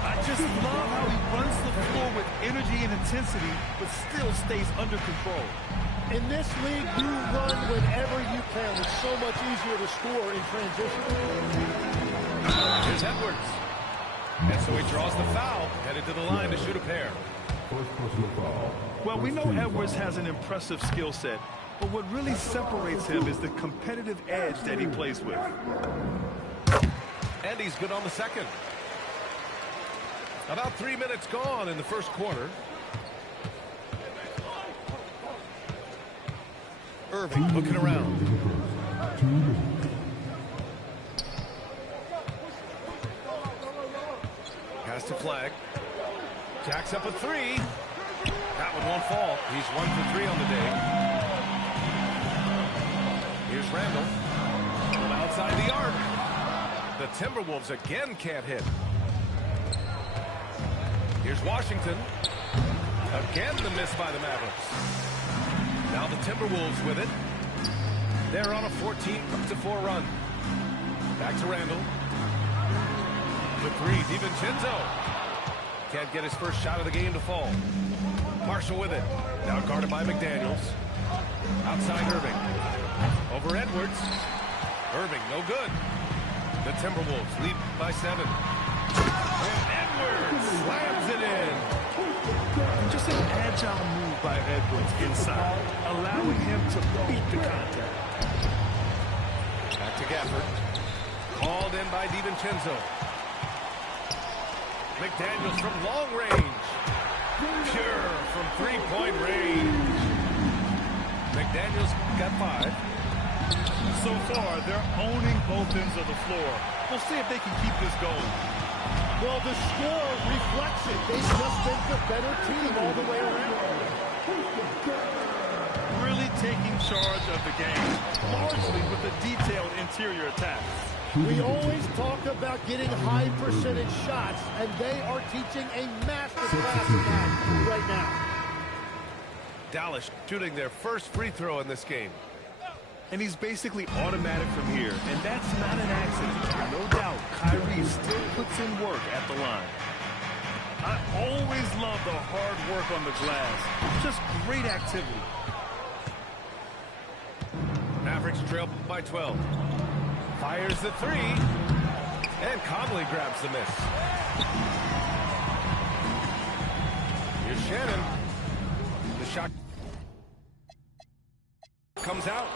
I just love how he runs the floor with energy and intensity, but still stays under control. In this league, you run whenever you can. It's so much easier to score in transition. Here's Edwards. And so he draws the foul, headed to the line to shoot a pair. Well, we know Edwards has an impressive skill set, but what really separates him is the competitive edge that he plays with. And he's good on the second. About 3 minutes gone in the first quarter. Irving looking around. Pass to Flag. Jacks up a three. That one won't fall. He's 1 for 3 on the day. Here's Randall. From outside the arc. The Timberwolves again can't hit. Here's Washington. Again the miss by the Mavericks. Now the Timberwolves with it. They're on a 14-4 run. Back to Randall. The three, DiVincenzo. Can't get his first shot of the game to fall. Marshall with it. Now guarded by McDaniels. Outside Irving. Over Edwards. Irving, no good. The Timberwolves lead by 7. And Edwards slams it in. Just an agile move by Edwards inside, allowing him to beat the contact. Back to Gafford. Called in by DiVincenzo. McDaniels from long range. Pure from three-point range. McDaniels got 5. So far, they're owning both ends of the floor. We'll see if they can keep this going. Well, the score reflects it. They've just been the better team all the way around. Really taking charge of the game, largely with a detailed interior attack. We always talk about getting high percentage shots, and they are teaching a master class in that right now. Dallas shooting their first free throw in this game. And he's basically automatic from here, and that's not an accident. No doubt, Kyrie still puts in work at the line. I always love the hard work on the glass. Just great activity. Mavericks trail by 12. Fires the three. And Conley grabs the miss. Here's Shannon. The shot comes out.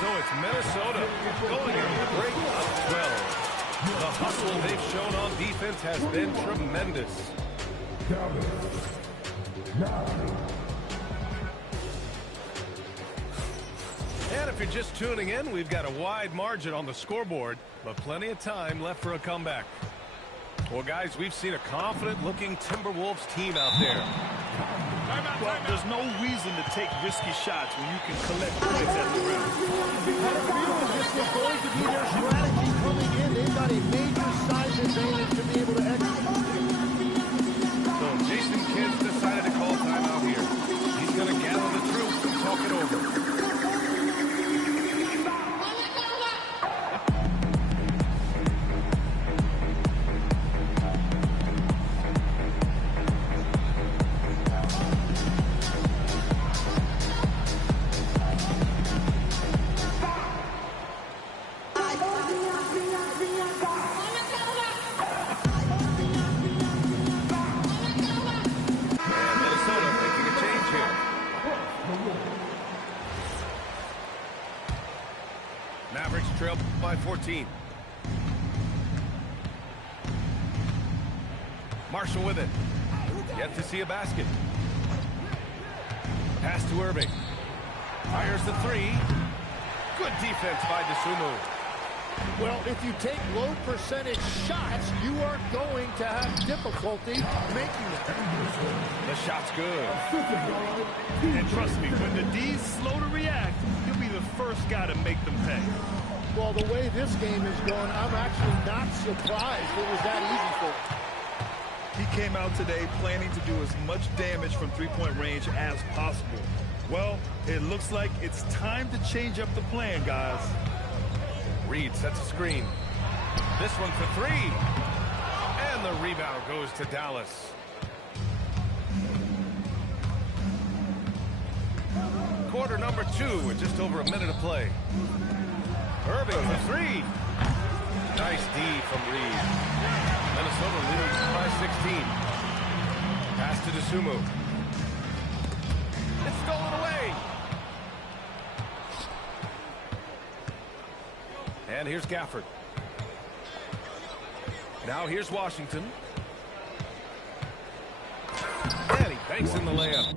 So it's Minnesota going into the break up 12. The hustle they've shown on defense has been tremendous. And if you're just tuning in, we've got a wide margin on the scoreboard, but plenty of time left for a comeback. Well, guys, we've seen a confident-looking Timberwolves team out there. Well, there's no reason to take risky shots when you can collect points at the rim. Had a feeling this was going to be their strategy coming in. They've got a major size advantage to be able 14. Marshall with it. Yet to see a basket. Pass to Irving. Fires the three. Good defense by DeSumo. Well, if you take low percentage shots, you are going to have difficulty making it. The shot's good. And trust me, when the D's slow to react, he'll be the first guy to make them pay. Well, the way this game is going, I'm actually not surprised it was that easy for him. He came out today planning to do as much damage from three-point range as possible. Well, it looks like it's time to change up the plan, guys. Reed sets a screen. This one for three. And the rebound goes to Dallas. Quarter number 2 with just over a minute of play. Irving for three. Nice D from Reed. Minnesota leads by 16. Pass to DeSumo. It's stolen away. And here's Gafford. Now here's Washington. And he banks in the layup.